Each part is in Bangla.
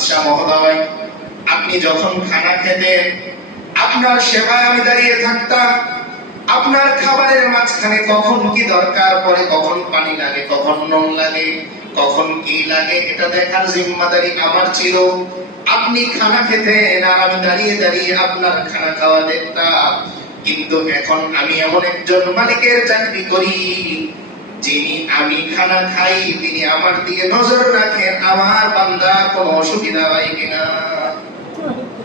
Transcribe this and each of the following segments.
বাদশা মহোদয়, আপনি যখন খানা খেতেন আপনার সেবায় আমি দাঁড়িয়ে থাকতাম। আপনার খাবারের মাঝখানে কখন কি দরকার পড়ে, কখন পানি লাগে, কখন নুন লাগে, কখন কি লাগে, এটা দেখার জিম্মাদারি আমার ছিল। আপনি খানা খেতেন আর আমি দাঁড়িয়ে দাঁড়িয়ে আপনার খানা খাওয়া দেখতাম। কিন্তু এখন আমি এমন একজন মালিকের চাকরি করি, যিনি আমি খানা খাই তিনি আমার দিকে নজর রাখেন আমার বান্দার কোনো অসুবিধা হয় কিনা।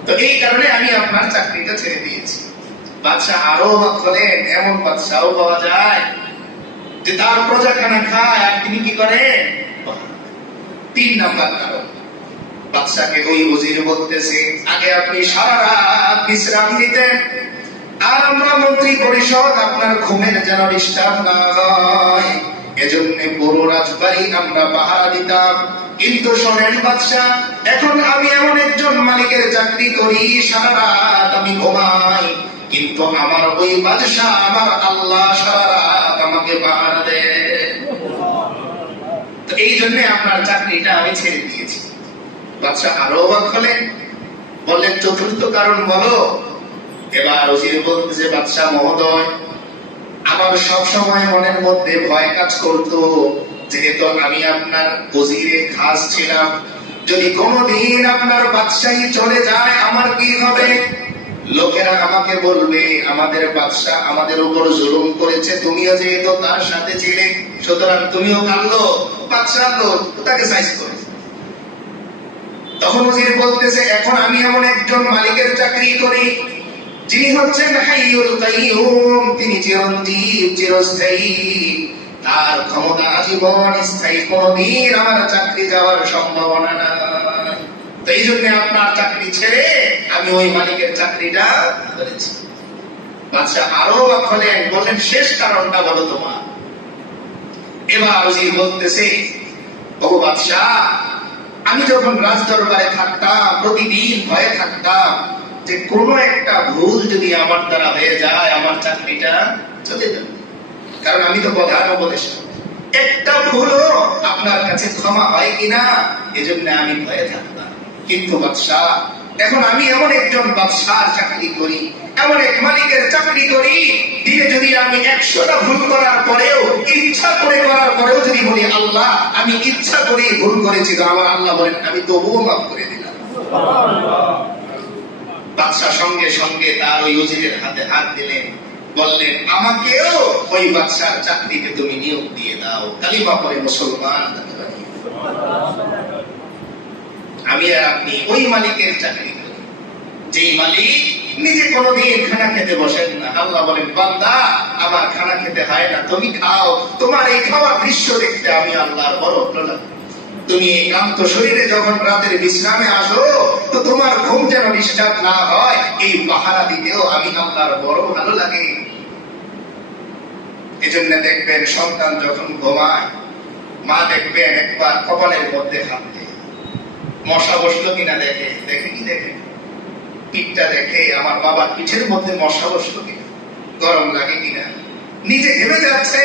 তো এই কারণে আমি আপনার চাকরিটা ছেড়ে দিয়েছি। বাদশা আরো অবাক হলেন, এমন বাদশাও পাওয়া যায় যে তার প্রজা খানা খায় আর তিনি কি করেন। 3 নাম্বার কারণ, বাদশাকে ওই উজির বলতেছে, আগে আপনি সারা রাত বিশ্রাম নিতেন আর আমরা মন্ত্রী পরিষদ আপনার ঘুমের যেন ডিস্টার্ব না হয়, এজন্য পুরো রাজবাড়ি আমরা পাহারা দিতাম। কিন্তু শোনেন বাদশা, এখন আমি এমন একজন মালিকের চাকরি করি, সারা রাত আমি ঘুমাই, কিন্তু আমার ওই বাদশা আমার আল্লাহ সারা রাত আমাকে পাহারা দেয়। তো এই জন্য আপনার চাকরিটা আমি ছেড়ে দিয়েছি। বাদশা আরো অবাক হলেন, বললেন চতুর্থ কারণ বলো। এবার ওজির বলতেছে, বাদশা মহোদয়, আমার সব সময় মনের মধ্যে ভয় কাজ করতো, যেহেতু আমি আপনার ওজিরে খাস ছিলাম, যদি কোনোদিন আপনার বাদশাহী চলে যায় আমার কি হবে? লোকেরা আমাকে বলবে আমাদের বাদশা আমাদের উপর জুলুম করেছে, তুমিও যেহেতু তার সাথে ছিলে সুতরাং তুমিও কাঁদলো, বাদশা লোক তাকে সাইজ করে। তখন ওজির বলতেছে, এখন আমি এমন একজন মালিকের চাকরি করি যিনি হচ্ছেন হাইয়ুল কাইয়ুম, তিনি চিরঞ্জীব চিরস্থায়ী, তার ক্ষমতা আজীবন স্থায়ী, কোনদিন আমার চাকরি যাওয়ার সম্ভাবনা নাই। তো এই জন্য আপনার চাকরি ছেড়ে আমি ওই মালিকের চাকরিটা করেছি। বাদশা আরো অবাক হলেন, বললেন শেষ কারণটা বলো তোমার। এবার ওজির বলতেছে, ও বাদশা, আমি যখন রাজ দরবারে থাকতাম প্রতিদিন ভয়ে থাকতাম যে কোনো একটা ভুল যদি আমার দ্বারা হয়ে যায় আমার চাকরিটা চলে যাবে, কারণ আমি তো প্রধান উপদেষ্টা, একটা ভুলও আপনার কাছে ক্ষমা হয় কিনা এজন্য আমি ভয়ে থাকতাম। কিন্তু বাদশা, এখন আমি এমন একজন বাদশার চাকরি করি, এমন এক মালিকের চাকরি করি, দিনে যদি আমি 100টা ভুল করার পরেও, ইচ্ছা করে করার পরেও যদি বলি আল্লাহ আমি ইচ্ছা করে ভুল করেছি, তো আমার আল্লাহ বলেন আমি তবুও মাফ করে দিলাম। বাদশা সঙ্গে সঙ্গে তার ওই উজিরের হাতে হাত দিলেন, বললেন আমাকেও ওই বাদশার চাকরিতে তুমি নিয়োগ দিয়ে দাও, কালিমা পড়ে মুসলমান আমি আর আপনি ওই মালিকের চাকরি করি, যেই মালিক নিজে কোনোদিন খানা খেতে বসেন না। আল্লাহ বলেন বান্দা আমার খানা খেতে হয় না, তুমি খাও, তোমার এই খাওয়ার দৃশ্য দেখতে আমি আল্লাহর বড় ভালো লাগে। তুমি ক্লান্ত শরীরে যখন রাতের বিশ্রামে আসো তো তোমার ঘুম যেন ডিস্টার্ব না হয়, এই পাহারা দিতেও আমি আল্লাহর বড় ভালো লাগে। এজন্য দেখবেন সন্তান যখন ঘুমায় মা দেখবেন একবার কপালের মধ্যে হাত দেয়, মশা বসলো কিনা দেখে, দেখে কি দেখে পিঠটা দেখে, আমার বাবার পিঠের মধ্যে মশা বসলো কিনা, গরম লাগে কিনা, নিজে ঘেমে যাচ্ছে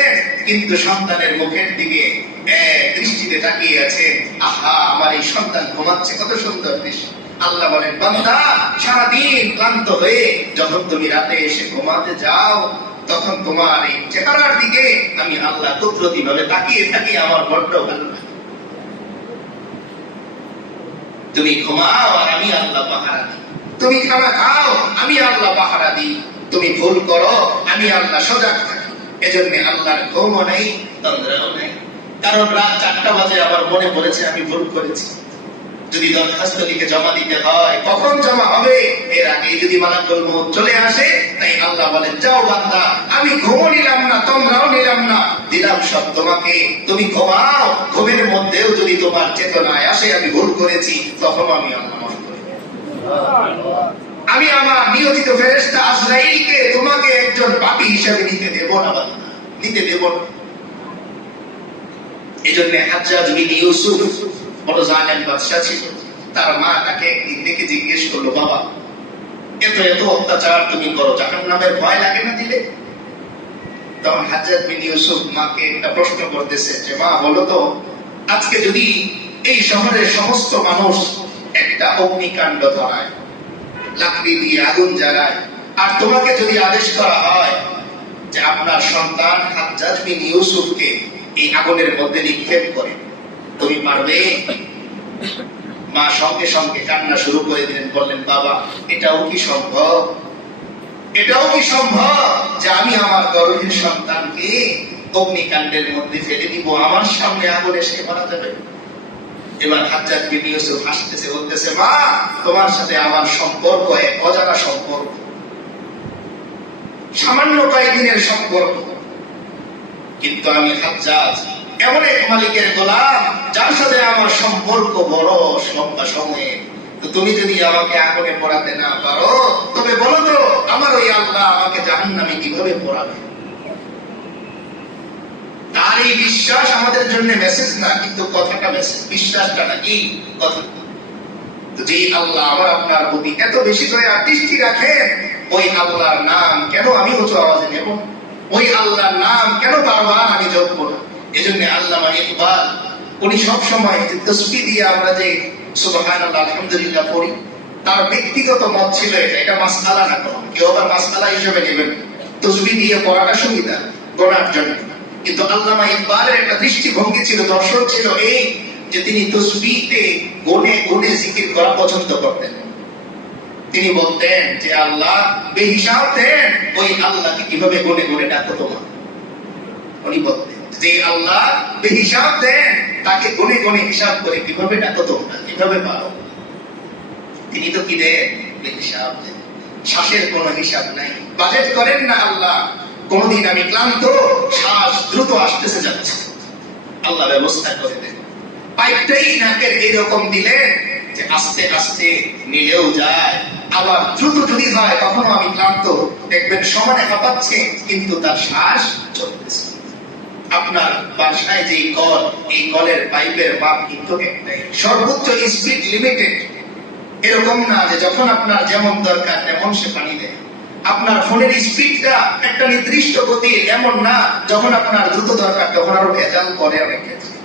কিন্তু সন্তানের মুখের দিকে দৃষ্টিতে তাকিয়ে আছে, আহা আমার এই সন্তান ঘুমাচ্ছে, কত সুন্দর দৃশ্য। আল্লাহ বলেন বান্দা সারাদিন ক্লান্ত হয়ে যখন তুমি রাতে এসে ঘুমাতে যাও তখন তোমার এই চেহারার দিকে আমি আল্লাহ কুদরতি ভাবে তাকিয়ে থাকি, আমার বড্ড ভালো লাগে। তুমি ঘুমাও আর আমি আল্লাহ পাহারা দিই, তুমি খানা খাও আমি আল্লাহ পাহারা দিই, তুমি ভুল করো আমি আল্লাহ সজাগ থাকি। এজন্য আল্লাহর ঘুমও নেই, তন্দ্রাও নেই। কারণ রাত 4টা বাজে আবার মনে পড়েছে আমি ভুল করেছি, যদি দরখাস্ত লিখে জমা দিতে হয় কখন জমা হবে, এর আগে যদি মালাকুল মউত চলে আসে। তাই আল্লাহ বলেন যাও বান্দা আমি ঘুমও নিলাম না, তন্দ্রাও নিলাম না, দিলাম সব তোমাকে, তুমি ঘুমাও। ঘুমের মধ্যেও যদি তোমার চেতনায় আসে আমি ভুল করেছি, তখন আমি আল্লাহ মাফ করে দেব। আমি আমার নিয়োজিত ফেরেশতা আজরাইলকে তোমাকে একজন পাপী হিসেবে নিতে দেব না বান্দা, নিতে দেব না। এজন্য হাজ্জাজ বিন ইউসুফ বড় জালেম বাদশা ছিল, তার মা তাকে একদিন দেখে জিজ্ঞেস করলো, বাবা এত এত অত্যাচার তুমি করো, জাহান্নামের ভয় লাগে না দিলে? তখন হাজ্জাজ বিন ইউসুফ মাকে একটা প্রশ্ন করতেছে যে মা বলো তো, আজকে যদি এই শহরের সমস্ত মানুষ একটা অগ্নিকাণ্ড ধরায়, লাকড়ি দিয়ে আগুন জ্বালায়, আর তোমাকে যদি আদেশ করা হয় যে আপনার সন্তান হাজ্জাজ বিন ইউসুফকে এই আগুনের মধ্যে নিক্ষেপ করে, তুমি পারবে? মা সঙ্গে সঙ্গে কান্না শুরু করে দিলেন, বললেন, বাবা, এটাও কি সম্ভব? এটাও কি সম্ভব যে আমি আমার গর্ভের সন্তানকে অগ্নিকাণ্ডের মধ্যে ফেলে দিব? আমার সামনে আগুনে সে মারা যাবে? এবার হাজ্জাজ বিন ইউসুফ হাসতেছে, বলতেছে, মা, তোমার সাথে আমার সম্পর্ক এক অজানা সম্পর্ক, সামান্য কয়েকদিনের সম্পর্ক, কিন্তু আমি হাজ্জাজ এমন এক মালিকের গোলাম যার সাথে আমার সম্পর্ক বড় লম্বা সময়ে। তো তুমি যদি আমাকে আগুনে পোড়াতে না পারো, তবে বলো তো আমার ওই আল্লাহ আমাকে জাহান্নামে কিভাবে পোড়াবে? তার এই বিশ্বাস আমাদের জন্য মেসেজ না, কিন্তু কথাটা মেসেজ, বিশ্বাসটা নাকি কথা। যে আল্লাহ আমার আপনার প্রতি এত বেশি করে দৃষ্টি রাখেন, ওই আল্লাহর নাম কেন আমি উঁচু আওয়াজে নেব? ওই আল্লাহর নাম কেন বারবার আমি জপ করব? এজন্য আল্লামা ইকবাল উনি সবসময় তাসবিহ দিয়ে আমরা যে সুবহানাল্লাহ আলহামদুলিল্লাহ পড়ি, তার ব্যক্তিগত মত ছিল এটা মাসআলা না, কোনো কেউ আবার মাসআলা হিসেবে নেবেন। তাসবিহ দিয়ে পড়াটা সুবিধা গোনার জন্য, কিন্তু আল্লামা ইকবালের একটা দৃষ্টিভঙ্গি ছিল, দর্শন ছিল এই যে তিনি তাসবিহতে গুনে গুনে জিকির করা পছন্দ করতেন। তিনি বলতেন যে আল্লাহ বেহিসাব দেন, ওই আল্লাহকে কিভাবে গুনে গুনে ডাকো তোমার? উনি বলতেন যে আল্লাহ বেহিসাব দেন, তাকে গুনে গুনে হিসাব করে কিভাবে ডাকো তোমরা, কিভাবে পারো? তিনি তো কি দেন? বেহিসাব দেন, শ্বাসের কোনো হিসাব নাই, বাজেট করেন না আল্লাহ। কোনদিন আমি ক্লান্ত, শ্বাস দ্রুত আসতেছে যাচ্ছে, আল্লাহ ব্যবস্থা করে দেন। পাইপটাই নাকের এইরকম দিলেন যে আস্তে আস্তে নিলেও যায়, আবার দ্রুত যদি হয় কখনো আমি ক্লান্ত, দেখবেন সমানে কাঁপাচ্ছে কিন্তু তার শ্বাস চলতেছে। আপনার বাসায় যে কল, এই কলের পাইপের মাপ কিন্তু একটাই, সর্বোচ্চ স্পিড লিমিটেড। এরকম না যে যখন আপনার যেমন দরকার তেমন সে পানি দেয়। আপনার ফোনের স্পিডটা একটা নির্দিষ্ট গতি, এমন না যখন আপনার দ্রুত দরকার তখন আরো ভেজাল করে অনেক ক্ষেত্রে।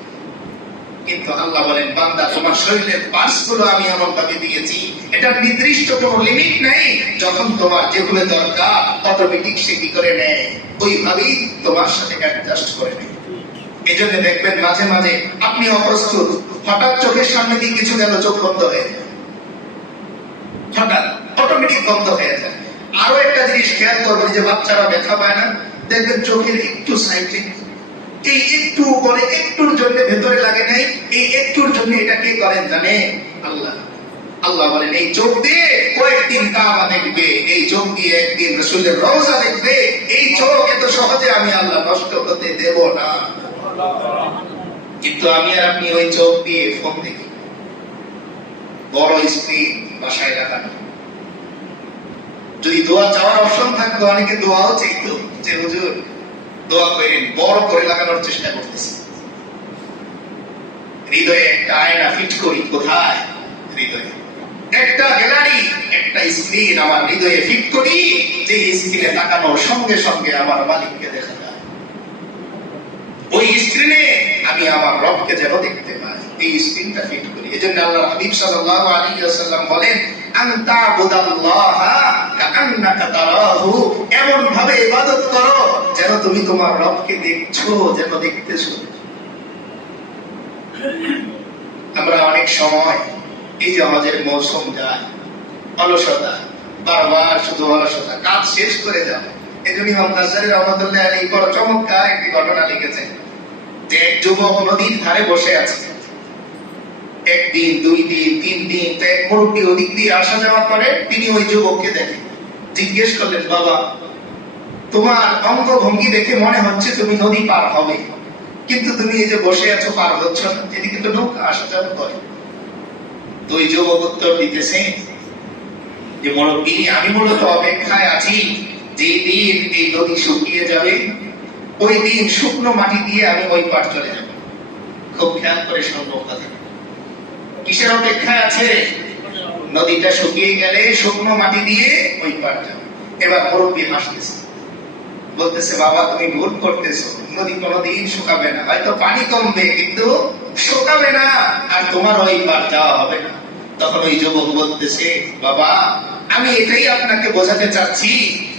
কিন্তু আল্লাহ বলেন, বান্দা, তোমার শরীরের পার্টস গুলো আমি এমন ভাবে দিয়েছি, এটা নির্দিষ্ট কোনো লিমিট নেই। যখন তোমার যেগুলো দরকার অটোমেটিক সে কি করে নেয়, ওইভাবেই তোমার সাথে অ্যাডজাস্ট করে নেয়। এই জন্য দেখবেন মাঝে মাঝে আপনি অপ্রস্তুত, হঠাৎ চোখের সামনে দিয়ে কিছু গেল, চোখ বন্ধ হয়ে যায়, হঠাৎ অটোমেটিক বন্ধ হয়ে যায়। আরো একটা জিনিস খেয়াল করবেন, যে বাচ্চারা ব্যথা পায় না, দেখবেন চোখের একটু সাইডে, এই একটু উপরে, একটুর জন্য ভেতরে লাগে নাই, এই একটুর জন্য এটা কে করেন জানে? আল্লাহ। আল্লাহ বলেন, এই চোখ দিয়ে কয়েকদিন কাবা দেখবে, এই চোখ দিয়ে একদিন রাসূলের রওজা দেখবে, এই চোখ এত সহজে আমি আল্লাহ নষ্ট হতে দেব না। কিন্তু আমি আর আপনি ওই চোখ দিয়ে ফোন দেখি, বড় স্ক্রিন বাসায় লাগানো। যদি দোয়া চাওয়ার অপশন থাকতো, অনেকে দোয়াও চাইতো যে হুজুর দোয়া করেন, বড় করে লাগানোর চেষ্টা করতেছে। হৃদয়ে একটা আয়না ফিট করি, কোথায়? হৃদয়ে। একটা গ্যালারি, একটা স্ক্রিন আমার হৃদয়ে ফিট করি, যে স্ক্রিনে তাকানোর সঙ্গে সঙ্গে আমার মালিককে দেখা যায়। ওই স্ক্রিনে আমি আমার রবকে যেন দেখতে পাই, এই স্ক্রিনটা ফিট করি। এজন্য আল্লাহর হাবিব সাল্লাল্লাহু আলাইহি ওয়াসাল্লাম বলেন, আনতা বুদাল্লাহা কাআন্নাকা তারাহু, এমন ভাবে ইবাদত করো যেন তুমি তোমার রবকে দেখছো, যেন দেখতেছো। আমরা অনেক সময় এই যে আমাদের মৌসুম যায়, অলসতা, বারবার শুধু অলসতা, কাজ শেষ করে যাও। এজন্য ইমাম গাজ্জালী রাহমাতুল্লাহ আলাইহি বড় চমৎকার একটি ঘটনা লিখেছেন, যে এক যুবক নদীর ধারে বসে আছে। একদিন, দুই দিন, তিন দিন, এক মুরব্বী ওদিক দিয়ে আসা যাওয়া করে। তিনি ওই যুবককে দেখেন, জিজ্ঞেস করলেন, বাবা, তোমার অঙ্গ ভঙ্গি দেখে মনে হচ্ছে তুমি নদী পার হবে, কিন্তু তুমি এই যে বসে আছো পার হচ্ছ না, এদিকে তো নৌকা আসা যাওয়া করে। তো ওই যুবক উত্তর দিতেছে যে, মুরব্বী, আমি মূলত অপেক্ষায় আছি যে দিন এই নদী শুকিয়ে যাবে, ওই দিন শুকনো মাটি দিয়ে আমি ওই পার চলে যাব। খুব খেয়াল করে শুনবো কথা, কিসের অপেক্ষায় আছে? নদীটা শুকিয়ে গেলে শুকনো মাটি দিয়ে ওই পার যাবে। এবার মুরব্বী হাসতেছে, বলতেছে বাবা তুমি ভুল করতেছো, নদী কোনোদিন শুকাবে না, হয়তো পানি কমবে কিন্তু শুকাবে না, আর তোমার ওই পার যাওয়া হবে না। তখন ওই যুবক বলতেছে বাবা আমি এটাই আপনাকে বোঝাতে চাচ্ছি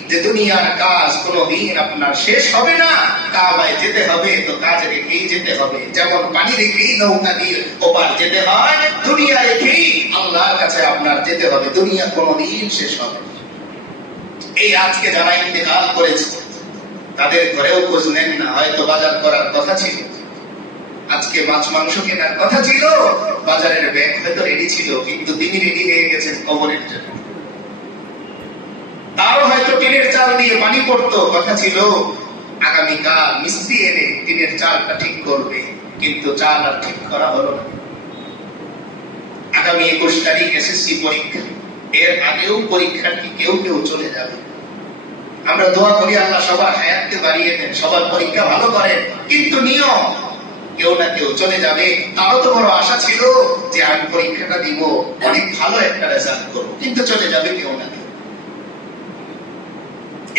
যে দুনিয়ার কাজ কোনোদিন আপনার শেষ হবে না। কাবায় যেতে হবে তো কাজ রেখেই যেতে হবে, যেমন পানি রেখেই নৌকা দিয়ে ওপার যেতে হয়, দুনিয়া রেখেই আল্লাহর কাছে আপনার যেতে হবে। দুনিয়া কোনোদিন শেষ হবে না। এই আজকে যারা ইন্তেকাল করেছে তাদের ঘরেও খোঁজ নেন না, হয়তো বাজার করার কথা ছিল, আজকে মাছ মাংস কেনার কথা ছিল, বাজারের ব্যাগ হয়তো রেডি ছিল, কিন্তু তিনি রেডি হয়ে গেছেন কবরের জন্য। তাও হয়তো টিনের চাল দিয়ে পানি পড়তো, কথা ছিল আগামীকাল মিস্ত্রি এনে টিনের চালটা ঠিক করবে, কিন্তু চাল আর ঠিক করা হলো না। আগামী 21 তারিখ এসএসসি পরীক্ষা, এর আগেও পরীক্ষার্থী কেউ কেউ চলে যাবে। আমরা দোয়া করি আল্লাহ সবার হায়াতকে বাড়িয়ে দেন, সবার পরীক্ষা ভালো করেন, কিন্তু নিয়ম কেউ না কেউ চলে যাবে। তারও তো বড় আশা ছিল যে আমি পরীক্ষাটা দিব, অনেক ভালো একটা রেজাল্ট করব, কিন্তু চলে যাবে কেউ না কেউ।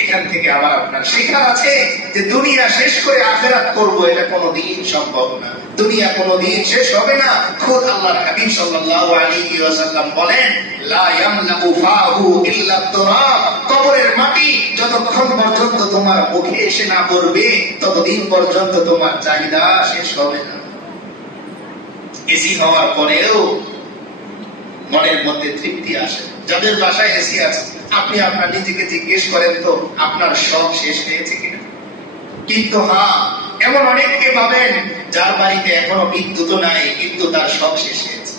এখান থেকে আবার আপনার শেখার আছে যে দুনিয়া শেষ করে আখিরাত করব, এটা কোনোদিন সম্ভব না। দুনিয়া কোনোদিন শেষ হবে না। খুদ আল্লাহর হাবিব সাল্লাল্লাহু আলাইহি ওয়াসাল্লাম বলেন লা ইয়ামলাউ ফাহু ইল্লা তুরাব, কবরের মাটি যতক্ষণ পর্যন্ত তোমার মুখে এসে না পড়বে ততদিন পর্যন্ত তোমার চাহিদা শেষ হবে না। এসি হওয়ার পরেও মনের মধ্যে তৃপ্তি আসে। যাদের বাসায় এসি আছে আপনি আপনার নিজেকে জিজ্ঞেস করেন তো আপনার শখ শেষ হয়েছে কিনা? কিন্তু হ্যাঁ, এমন অনেককে পাবেন যার বাড়িতে এখনো বিদ্যুৎ নাই, কিন্তু তার শখ শেষ হয়েছে।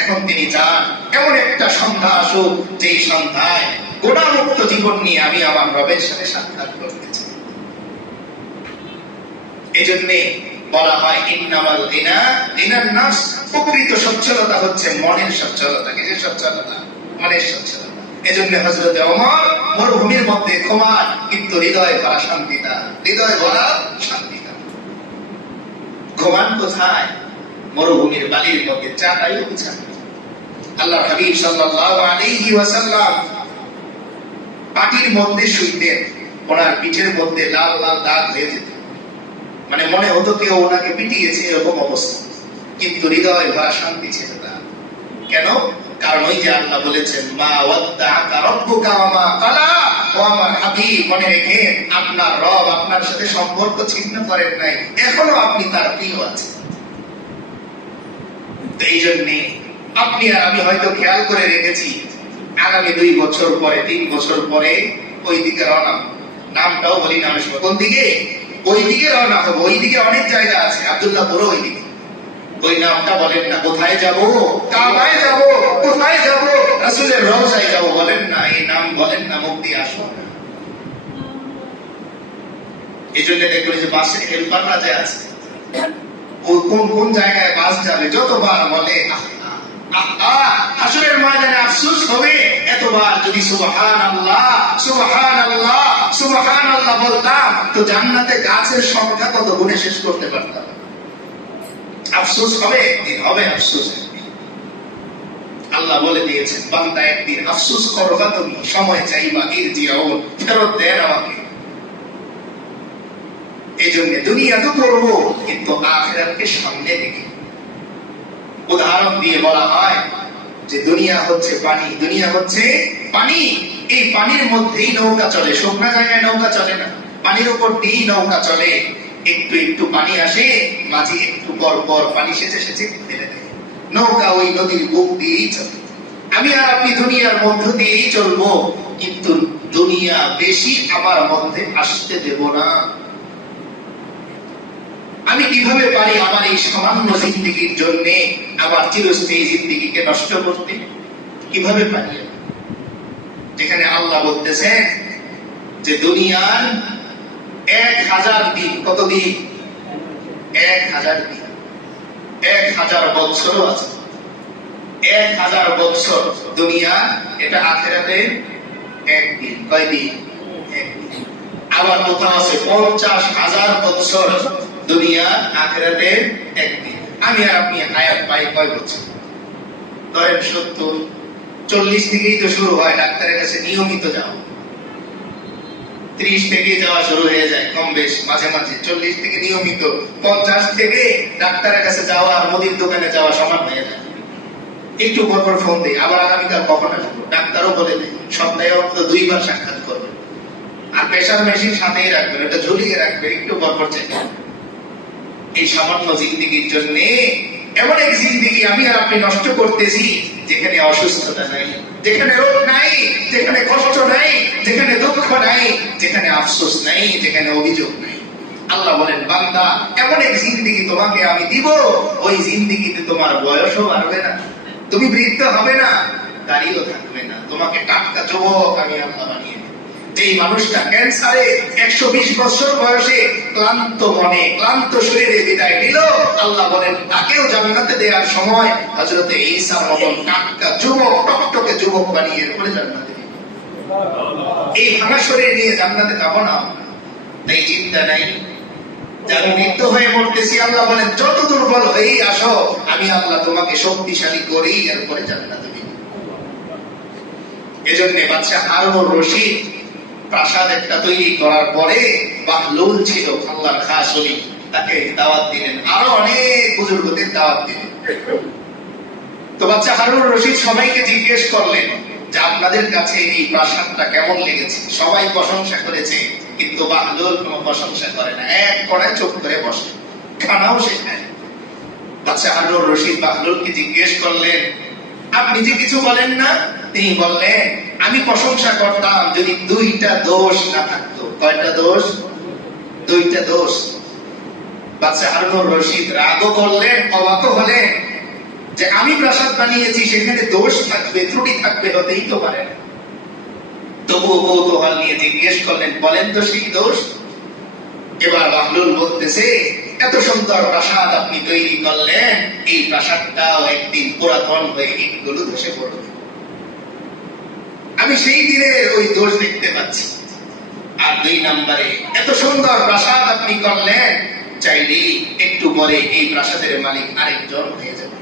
এখন তিনি চান এমন একটা সন্ধ্যা আসুক যেই সন্ধ্যায় গোনামুক্ত জীবন নিয়ে আমি আমার রবের সাথে সাক্ষাৎ করতে চাই। এজন্য বলা হয় ইন্নামাল গিনা গিনান নাফস, প্রকৃত সচ্ছলতা হচ্ছে মনের সচ্ছলতা। কিসের সচ্ছলতা? মনের সচ্ছলতা। এজন্য হযরত ওমর মরুভূমির মধ্যে ঘুমান, কিন্তু হৃদয় ভরা শান্তিটা, হৃদয় ভরা শান্তিটা। ঘুমান কোথায়? মরুভূমির বালির মধ্যে, চাটাইও বিছানা। আল্লাহর হাবিব সাল্লাল্লাহু আলাইহি ওয়াসাল্লাম পাটির মধ্যে শুইতেন, ওনার পিঠের মধ্যে লাল লাল দাগ হয়ে যেত, মানে মনে হতো কেউ ওনাকে পিটিয়েছে এরকম অবস্থা, কিন্তু হৃদয় ভরা শান্তি ছিল তার। কেন? কারণ ওই যে আল্লাহ বলেছেন মা ওয়াদ্দাআকা রাব্বুকা ওয়া মা ক্বালা, ও আমার হাবিব মনে রেখেন আপনার রব আপনার সাথে সম্পর্ক ছিন্ন করেন নাই, এখনো আপনি তার প্রিয় আছেন। এই জন্য আপনি আর আমি হয়তো খেয়াল করে রেখেছি আগামী 2 বছর পরে 3 বছর পরে ওই দিকে রওনা, নামটাও বলি না, কোন দিকে? ওই দিকে রওনা হবো। ওই দিকে অনেক জায়গা আছে, আব্দুল্লাহপুর ওই দিকে। ওই নামটা বলেন না। কোথায় যাব? কাবায় যাব। কোথায় যাব? রাসূলের রওজায় যাব বলেন না, এই নাম বলেন না, মুক্তি আসবে না। এজন্য দেখবেন যে বাসের হেল্পাররা যে আছে, ও কোন কোন জায়গায় বাস যাবে যতবার বলে হাসরের ময়দানে আফসোস হবে এতবার যদি সুবহানাল্লাহ সুবহানাল্লাহ সুবহানাল্লাহ বলতাম তো জান্নাতে গাছের সংখ্যা কত গুণে শেষ করতে পারতাম। আফসোস হবে একদিন, হবে আফসোস একদিন। আল্লাহ বলে দিয়েছেন বান্দা একদিন আফসোস করবা তুমি, সময় চাইবা ইরজিউন, ফেরত দেন আমাকে। এই জন্য দুনিয়া তো করবো, কিন্তু আখিরাতকে সামনে রেখে। উদাহরণ দিয়ে বলা হয় যে দুনিয়া হচ্ছে পানি, দুনিয়া হচ্ছে পানি। এই পানির মধ্যেই নৌকা চলে, শুকনা জায়গায় নৌকা চলে না, পানির উপর দিয়েই নৌকা চলে। একটু একটু পানি আসে, মাঝে একটু পর পর পানি সেচে সেচে ফেলে দেয়, নৌকা ওই নদীর বুক দিয়েই চলে। আমি আর আপনি দুনিয়ার মধ্য দিয়েই চলবো, কিন্তু দুনিয়া বেশি আমার মধ্যে আসতে দেব না। আমি কিভাবে পারি আমার এই সামান্য জিন্দেগির জন্য আমার চিরস্থায়ী জিন্দেগিকে নষ্ট করতে? কিভাবে পারি? যেখানে আল্লাহ বলতেছেন যে দুনিয়ার 1000 দিন, কত দিন? 1000 দিন, 1000 বছরও আছে। 1000 বছর দুনিয়া, এটা আখিরাতের একদিন। কয়দিন? একদিন। আবার কোথাও আছে 50,000 বছর দুনিয়া, আখিরাতের একদিন। আমি আর আপনি হায়াত পাই কয় বছর? ধরেন 70, 40 থেকেই তো শুরু হয়। ডাক্তারের কাছে নিয়মিত যাও, 30 থেকে যাওয়া শুরু হয়ে যায় কম বেশ, মাঝে মাঝে 40 থেকে নিয়মিত, 50 থেকে ডাক্তারের কাছে যাওয়া আর মুদির দোকানে যাওয়া সমান হয়ে যায়। একটু পর পর ফোন দিই, আবার আগামীকাল কখন আসবো, ডাক্তারও বলে দেয় সপ্তাহে অন্তত 2 বার সাক্ষাৎ করবে। আর প্রেশার মেশিন সাথেই রাখবেন, এটা ঝুলিয়ে রাখবে, একটু পর পর চেক। এই সামান্য জিন্দিগির জন্য এমন এক জিন্দিগি আমি আর আপনি নষ্ট করতেছি যেখানে অসুস্থতা নাই, যেখানে রোগ নাই, যেখানে কষ্ট নাই, যেখানে দুঃখ নাই, যেখানে আফসোস নাই, যেখানে অভিযোগ নাই। আল্লাহ বলেন, বান্দা এমন এক জিন্দিগি তোমাকে আমি দিব, ওই জিন্দিগিতে তোমার বয়সও বাড়বে না, তুমি বৃদ্ধ হবে না, দাড়িও থাকবে না, তোমাকে টাটকা যুবক আমি আল্লাহ বানিয়ে। যেই মানুষটা ক্যান্সারে 120 বছর বয়সে ক্লান্ত মনে ক্লান্ত শরীরে বিদায় নিল, আল্লাহ বলেন তাকেও জান্নাতে দেওয়ার সময় হযরতে ঈসার মতন টাটকা যুবক, টকটকে যুবক বানিয়ে এরপরে জান্নাতে দিবেন। এই ভাঙা শরীর নিয়ে জান্নাতে যাব না, তাই চিন্তা নাই। যারা মৃত্যু হয়ে মরতেছি, আল্লাহ বলেন যত দুর্বল হয়েই আসো, আমি আল্লাহ তোমাকে শক্তিশালী করেই এরপরে জান্নাতে দিব। এজন্য বাদশা হারুনুর রশিদ প্রাসাদ একটা তৈরি করার পরে বাহলুল ছিল আল্লাহর খাস ওলি, তাকে দাওয়াত দিলেন, আরো অনেক বুজুর্গদের দাওয়াত দিলেন। তো বাদশা হারুনুর রশিদ সবাইকে জিজ্ঞেস করলেন যে আপনাদের কাছে এই প্রাসাদটা কেমন লেগেছে। সবাই প্রশংসা করেছে, কিন্তু বাহলুল কোনো প্রশংসা করে না, এক কোণে চুপ করে বসে, খানাও সে খায়। বাদশা হারুনুর রশিদ বাহলুলকে জিজ্ঞেস করলেন, আপনি যে কিছু বলেন না? তিনি বললেন, আমি প্রশংসা করতাম যদি 2টা দোষ না থাকতো। কয়টা দোষ? 2টা দোষ। বাদশা হারুনুর রশিদ রাগও করলেন, অবাকও হলেন যে আমি প্রাসাদ বানিয়েছি, সেখানে দোষ থাকবে, ত্রুটি থাকবে, হতেই তো পারে না। তবুও কৌতূহল নিয়ে জিজ্ঞেস করলেন, বলেন তো সেই দোষ। এবার বাহলুল বলতেছে, এত সুন্দর প্রাসাদ আপনি তৈরি করলেন, এই প্রাসাদটাও একদিন পুরাতন হয়ে ইটগুলো ধসে পড়বে। আমি সেই দিনের ওই দোষ দেখতে পাচ্ছি। আর 2 নম্বরে, এত সুন্দর প্রাসাদ আপনি করলেন, চাইলে একটু পরে এই প্রাসাদের মালিক আরেকজন হয়ে যাবে।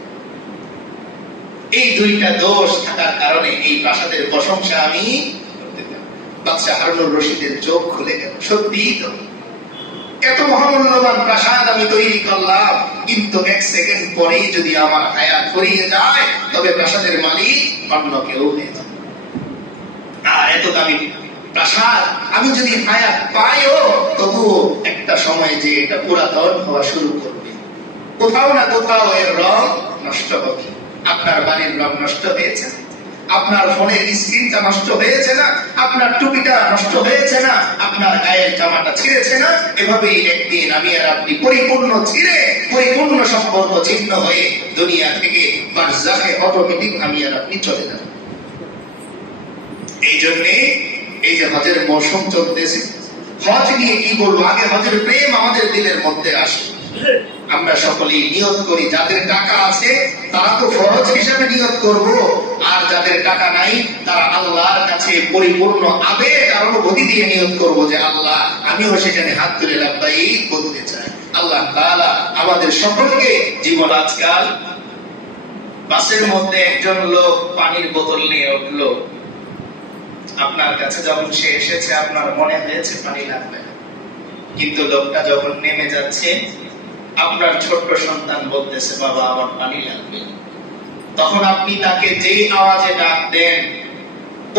এই 2টা দোষ থাকার কারণে এই প্রাসাদের প্রশংসা আমি করতে পারি। বাদশা হারুনুর রশিদের চোখ খুলে গেল, সত্যিই তো এত মহামূল্যবান প্রাসাদ আমি তৈরি করলাম, কিন্তু 1 সেকেন্ড পরেই যদি আমার হায়াত ফুরিয়ে যায়, তবে প্রাসাদের মালিক অন্য কেউ হয়ে যাবে। আর এত দামি প্রাসাদ আমি যদি হায়াত পাইও, তবুও একটা সময় যে এটা পুরাতন হওয়া শুরু করবে, কোথাও না কোথাও এর রং নষ্ট হবে। আপনার বাড়ির রং নষ্ট হয়েছে, আপনার ফোনের স্ক্রিনটা নষ্ট হয়েছে না, আপনার টুপিটা নষ্ট হয়েছে না, আপনার গায়ের জামাটা ছিঁড়েছে না, এভাবেই একদিন আমি আর আপনি পরিপূর্ণ ছিঁড়ে, পরিপূর্ণ সম্পর্ক ছিন্ন হয়ে দুনিয়া থেকে বারজাখে অটোমেটিক আমি আর আপনি চলে যাব। এই জন্য এই যে হজের মৌসুম চলতেছে, হজ নিয়ে কি বলবো, আগে হজের প্রেম আমাদের দিলের মধ্যে আসে। আমরা সকলেই নিয়ত করি, যাদের টাকা আছে তারা তো ফরজ হিসেবে নিয়ত করব, আর যাদের টাকা নাই তারা আল্লাহর কাছে পরিপূর্ণ আবেগ আর অনুভূতি দিয়ে নিয়ত করব যে আল্লাহ আমিও সেখানে হাত তুলে লাব্বাইক বলতে চাই। আল্লাহ তাআলা আমাদের সকলকে জীবন। আজকাল বাসের মধ্যে একজন লোক পানির বোতল নিয়ে উঠলো, আপনার কাছে যখন সে এসেছে আপনার মনে হয়েছে পানি লাগবে, কিন্তু লোকটা যখন নেমে যাচ্ছে আপনার ছোট্ট সন্তান বলতেছে বাবা আমার পানি লাগবে, তখন আপনি তাকে যেই আওয়াজে ডাক দেন,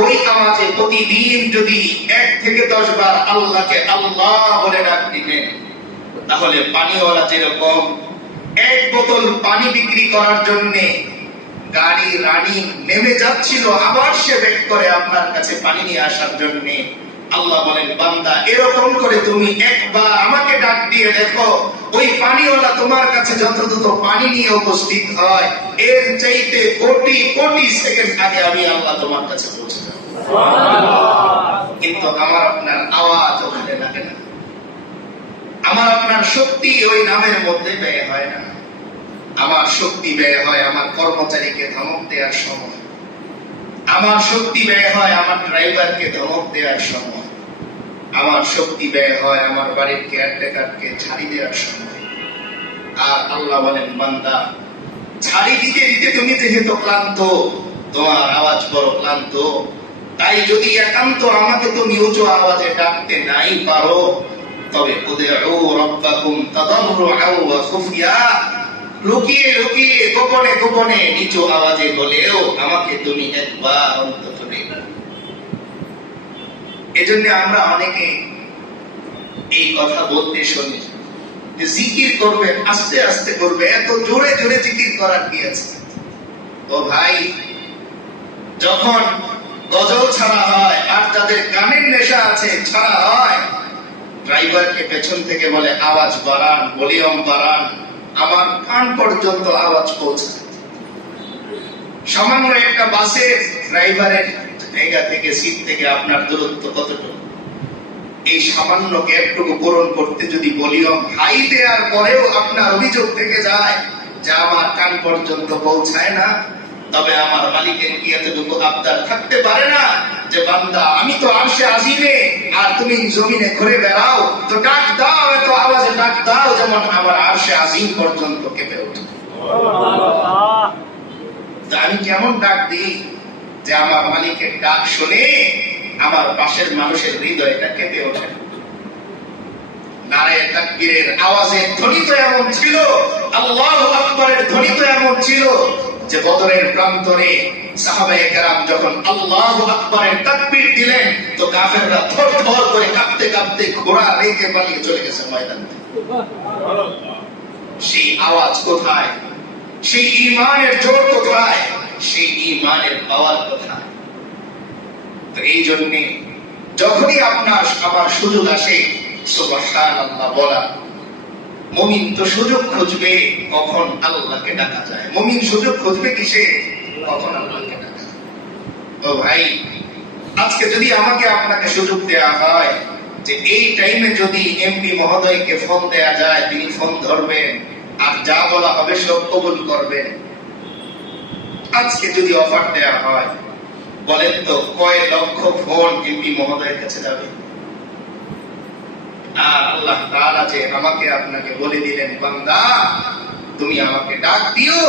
ওই আওয়াজে প্রতিদিন যদি 1 থেকে 10 বার আল্লাহকে আল্লাহ বলে ডাক দিবেন, তাহলে পানিওয়ালা যেরকম 1 বোতল পানি বিক্রি করার জন্য গাড়ি রানিং নেমে যাচ্ছিল, আবার সে ব্যাক করে আপনার কাছে পানি নিয়ে আসার জন্য, আল্লাহ বলেন বান্দা এরকম করে তুমি একবার আমাকে ডাক দিয়ে দেখো, ওই পানিওয়ালা তোমার কাছে যত দ্রুত পানি নিয়ে উপস্থিত হয়, এর চাইতে কোটি কোটি সেকেন্ড আগে আমি আল্লাহ তোমার কাছে পৌঁছে যাব। কিন্তু আমার আপনার আওয়াজ ওখানে লাগে না, আমার আপনার শক্তি ওই নামের মধ্যে ব্যয় হয় না। আমার শক্তি ব্যয় হয় আমার কর্মচারীকে ধমক দেওয়ার সময়, আমার শক্তি ব্যয় হয় আমার ড্রাইভারকে ধমক দেওয়ার সময়, আমার শক্তি ব্যয় হয় আমার বাড়ির কেয়ারটেকারকে ঝাড়ি দেওয়ার সময়। আর আল্লাহ বলেন বান্দা ঝাড়ি দিতে দিতে তুমি যেহেতু ক্লান্ত, তোমার আওয়াজ বড় ক্লান্ত, তাই যদি একান্ত আমাকে তুমি উঁচু আওয়াজে ডাকতে নাই পারো, তবে উদউ রাব্বাকুম তাদাররুআন ওয়া খুফিয়া, লুকিয়ে লুকিয়ে গোপনে গোপনে নিচু আওয়াজে বলেও আমাকে তুমি একবার অন্তত ডেকো। এজন্য আমরা অনেকে এই কথা বলতে শুনি যে জিকির করবে, আস্তে আস্তে করবে, এত জোরে জোরে জিকির করার কি আছে? ও ভাই, যখন গজল ছাড়া হয় আর যাদের গানের নেশা আছে ছাড়া হয়, ড্রাইভারকে পেছন থেকে বলে আওয়াজ বাড়ান, ভলিউম বাড়ান, আমার কান পর্যন্ত আওয়াজ পৌঁছায়। সামান্য একটা বাসের ড্রাইভারের জায়গা থেকে, সিট থেকে আপনার দূরত্ব কতটুকু? এই সামান্য গ্যাপটুকু পূরণ করতে যদি ভলিউম হাই দেওয়ার পরেও আপনার অভিযোগ থেকে যায় যে আমার কান পর্যন্ত পৌঁছায় না, তবে আমার মালিকের কি এতটুকু আবদার থাকতে পারে না যে বান্দা আমি তো আরশে আজিমে আর তুমি জমিনে ঘুরে বেড়াও, তো ডাক দাও, এত আওয়াজে ডাক দাও যেমন আমার আরশে আজিম পর্যন্ত কেঁপে ওঠে। আমি কেমন ডাক দিই যে আমার মালিকের ডাক শুনে আমার পাশের মানুষের হৃদয়টা কেঁপে ওঠে। নারায়ে তাকবীরের আওয়াজের ধ্বনি তো এমন ছিল, আল্লাহু আকবারের ধ্বনি তো এমন ছিল যে বদরের প্রান্তরে সাহাবায়ে কেরাম যখন আল্লাহু আকবারের তাকবীর দিলেন, তো কাফেররা থরথর করে কাঁপতে কাঁপতে ঘোড়া রেখে পালিয়ে চলে গেছে ময়দান থেকে। সেই আওয়াজ কোথায়? সেই ঈমানের জোর কোথায়? সেই ঈমানের পাওয়ার কোথায়? তো এই জন্য যখনই আপনার আমার সুযোগ আসে সুবহানাল্লাহ বলা, মুমিন তো সুযোগ খুঁজবে কখন আল্লাহকে ডাকা যায়। মুমিন সুযোগ খুঁজবে কিসে? কখন আল্লাহকে ডাকা যায়। ও ভাই, আজকে যদি আমাকে আপনাকে সুযোগ দেয়া হয় যে এই টাইমে যদি এমপি মহোদয়কে ফোন দেয়া যায়, তিনি ফোন ধরবেন আর যা বলা হবে সব কবুল করবেন, আজকে যদি অফার দেয়া হয়, বলেন তো কয় লক্ষ ফোন এমপি মহোদয়ের কাছে যাবে? আর আল্লাহ তাআলা যে আমাকে আপনাকে বলে দিলেন, বান্দা তুমি আমাকে ডাক দিও,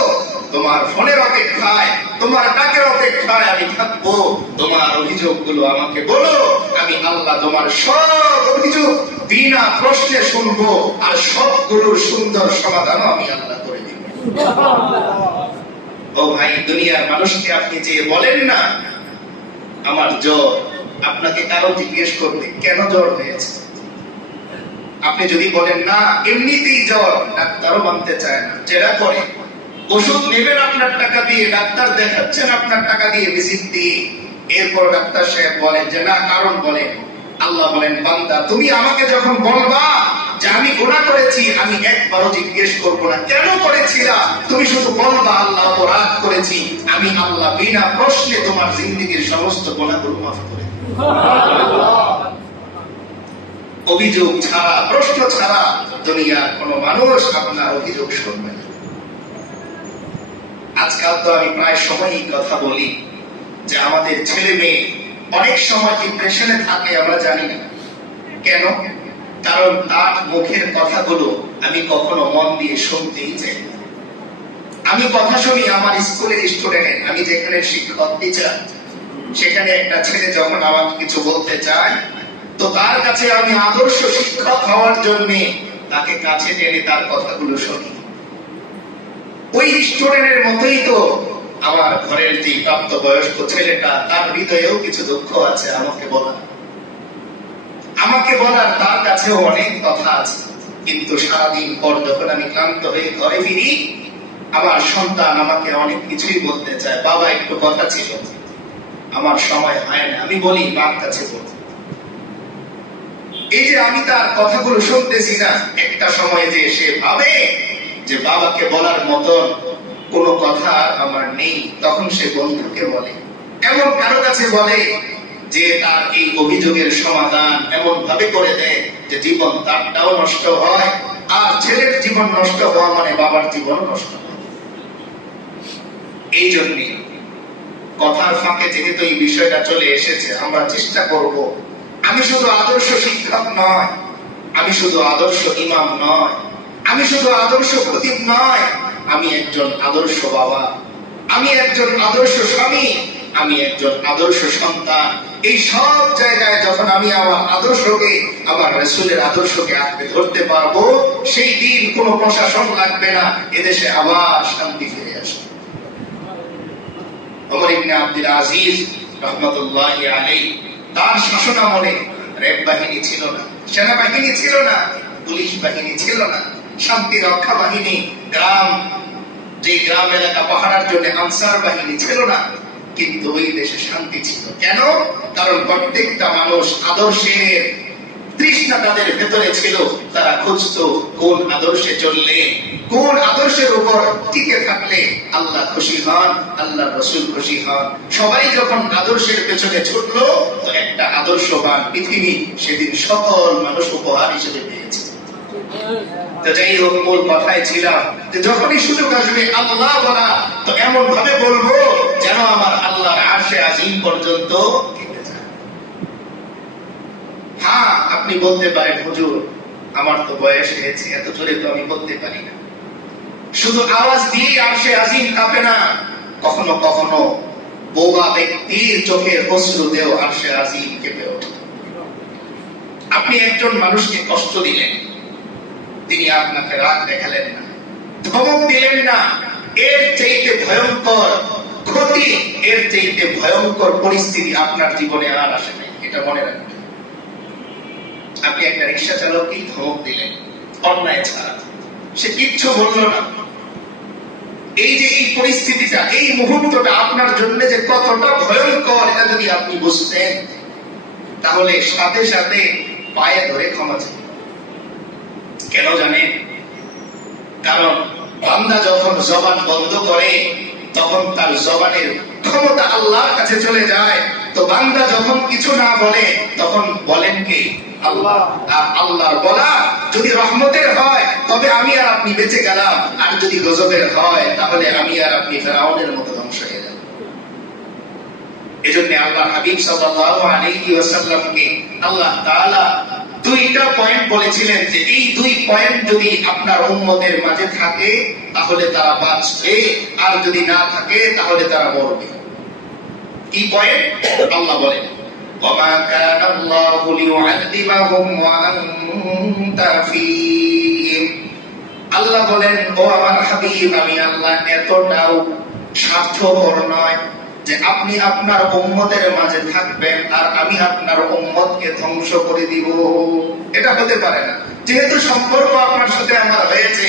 তোমার ফোনের অপেক্ষায়, তোমার ডাকের অপেক্ষায় আমি থাকবো, তোমার অভিযোগগুলো আমাকে বলো, আমি আল্লাহ তোমার সব অভিযোগ বিনা প্রশ্নে শুনবো আর সবগুলোর সুন্দর সমাধানও আমি আল্লাহ করে দিব। ও ভাই, দুনিয়ার মানুষকে আপনি যে বলেন না আমার জ্বর, আপনাকে কারো জিজ্ঞেস করবে কেন জ্বর হয়েছে? আপনি যদি বলেন না এমনিতেই জ্বর, ডাক্তারও মানতে চায় না, জেরা করে। ওষুধ নেবেন আপনার টাকা দিয়ে, ডাক্তার দেখাচ্ছেন আপনার টাকা দিয়ে, ভিজিট দিয়ে, এরপর ডাক্তার সাহেব বলেন যে না কারণ বলেন। আল্লাহ বলেন, বান্দা তুমি আমাকে যখন বলবা যে আমি গুনাহ করেছি, আমি একবারও জিজ্ঞেস করব না কেন করেছিলা, তুমি শুধু বলবা আল্লাহ অপরাধ করেছি, আমি আল্লাহ বিনা প্রশ্নে তোমার জিন্দেগীর সমস্ত গুনাহগুলো মাফ করে দেব। অভিযোগ ছাড়া, প্রশ্ন ছাড়া দুনিয়ার কোন মানুষ আপনার অভিযোগ শুনবে না। আজকাল তো আমি প্রায় সময়ই কথা বলি যে আমাদের ছেলে মেয়ে অনেক সময় ডিপ্রেশনে থাকে, আমরা জানি না কেন, কারণ তার মুখের কথাগুলো আমি কখনো মন দিয়ে শুনতেই চাই না। আমি কথা শুনি আমার স্কুলের স্টুডেন্ট, আমি যেখানে শিক্ষক টিচার, সেখানে একটা ছেলে যখন আমাকে কিছু বলতে চায়, তো তার কাছে আমি আদর্শ শিক্ষক হওয়ার জন্য তাকে কাছে টেনে তার কথাগুলো শুনি। ওই স্টুডেন্টের মতোই তো আমার ঘরের যে প্রাপ্তবয়স্ক ছেলেটা, তার হৃদয়েও কিছু দুঃখ আছে আমাকে বলার তার কাছেও অনেক কথা আছে। কিন্তু সারাদিন পর যখন আমি ক্লান্ত হয়ে ঘরে ফিরি, আমার সন্তান আমাকে অনেক কিছুই বলতে চায়, বাবা একটু কথা ছিল, আমার সময় হয় না, আমি বলি মার কাছে বলি। এই যে আমি তার কথাগুলো শুনতেছি না, একটা সময় যে সে ভাবে যে বাবাকে বলার মতন কোনো কথা আমার নেই, তখন সে বন্ধুকে বলে, এমন কারো কাছে বলে যে তার এই অভিযোগের সমাধান এমন ভাবে করে দেয় যে জীবন তারটাও নষ্ট হয়, আর ছেলের জীবন নষ্ট হওয়া মানে বাবার জীবন নষ্ট হয়। এই জন্য কথার ফাঁকে যেহেতু এই বিষয়টা চলে এসেছে, আমরা চেষ্টা করব, আমি শুধু আদর্শ শিক্ষক নয়, আমি শুধু আদর্শ ইমাম নয়, আমি শুধু আদর্শ খতিব নয়, আমি একজন আদর্শ বাবা, আমি একজন আদর্শ স্বামী, আমি একজন আদর্শ সন্তান। এই সব জায়গায় যখন আমি আমার আদর্শকে, আমার রাসূলের আদর্শকে আঁকড়ে ধরতে পারবো, সেই দিন কোনো প্রশাসন লাগবে না, এদেশে আবার শান্তি ফিরে আসবে। ওমর ইবনে আব্দুল আজিজ রাহমাতুল্লাহি আলাইহি, তার শাসনামলে র্যাব বাহিনী ছিল না, সেনাবাহিনী ছিল না, পুলিশ বাহিনী ছিল না, শান্তি রক্ষা বাহিনী, গ্রাম এলাকা পাহারার জন্য আনসার বাহিনী ছিল না, কিন্তু ওই দেশে শান্তি ছিল। কেন? কারণ প্রত্যেকটা মানুষ আদর্শের তৃষ্ণা তাদের ভেতরে ছিল। তারা খুঁজতো কোন আদর্শে চললে, কোন আদর্শের উপর টিকে থাকলে আল্লাহ খুশি হন, আল্লাহ রাসূল খুশি হন। সবাই যখন আদর্শের পেছনে ছুটলো, তো একটা আদর্শবান পৃথিবী সেদিন সকল মানুষ উপহার হিসেবে পেয়েছে। তো যাই হোক, মূল কথায় ছিলাম যে যখনই সুযোগ আসবে আল্লাহ বলা, তো এমন ভাবে বলবো যেন আমার আল্লাহর আরশে আজিম পর্যন্ত কেঁপে যায়। হ্যাঁ, আপনি বলতে পারেন হুজুর আমার তো বয়স হয়েছে, এত জোরে তো আমি বলতে পারি না। শুধু আওয়াজ দিয়ে আরশে আজিম কাঁপে না, কখনো কখনো বোবা ব্যক্তির চোখের অশ্রুতেও আরশে আজিম কেঁপে ওঠে। আপনি একজন মানুষকে কষ্ট দিলেন, তিনি আপনাকে রাগ দেখালেন না, ধমক দিলেন না, এর চাইতে ভয়ঙ্কর ক্ষতি, এর চাইতে ভয়ঙ্কর পরিস্থিতি আপনার জীবনে আর আসে নাই, এটা মনে রাখবেন। আপনি একটা রিক্সা চালককে ধমক দিলেন অন্যায় ছাড়া, সে কিচ্ছু বলল না। এই যে এই পরিস্থিতিটা, এই মুহূর্তটা আপনার জন্য যে কতটা ভয়ঙ্কর, এটা যদি আপনি বুঝতেন, তাহলে সাথে সাথে পায়ে ধরে ক্ষমা চাইতেন। কেন জানেন? কারণ বান্দা যখন জবান বন্ধ করে, তখন তার জবানের ক্ষমতা আল্লাহর কাছে চলে যায়। তো বান্দা যখন কিছু না বলে, তখন বলেন কি? আল্লাহ। আর আল্লাহর বলা যদি রহমতের হয়, তবে আমি আর আপনি বেঁচে গেলাম, আর যদি গজবের হয়, তাহলে আমি আর আপনি ফেরাউনের মতো ধ্বংস হয়ে যাব। এজন্য আল্লাহ হাবিব সাল্লাল্লাহু আলাইহি ওয়াসাল্লামকে আল্লাহ তাআলা দুইটা পয়েন্ট বলেছিলেন যে এই দুই পয়েন্ট যদি আপনার উম্মতের মাঝে থাকে, তাহলে তারা বাঁচবে, আর যদি না থাকে তাহলে তারা মরবে। কি পয়েন্ট? আল্লাহ বলেন, ওয়া কানা আল্লাহু লিউআযিবাহুম ওয়া আনতা ফীহিম। আল্লাহ বলেন, ও আমার হাবিব, আমি আল্লাহ এতটাও স্বার্থপর নয় যে আপনি আপনার উম্মতের মাঝে থাকবেন আর আমি আপনার উম্মতকে ধ্বংস করে দিব। এটা হতে পারে না। যেহেতু সম্পর্ক আপনার সাথে আমার হয়েছে,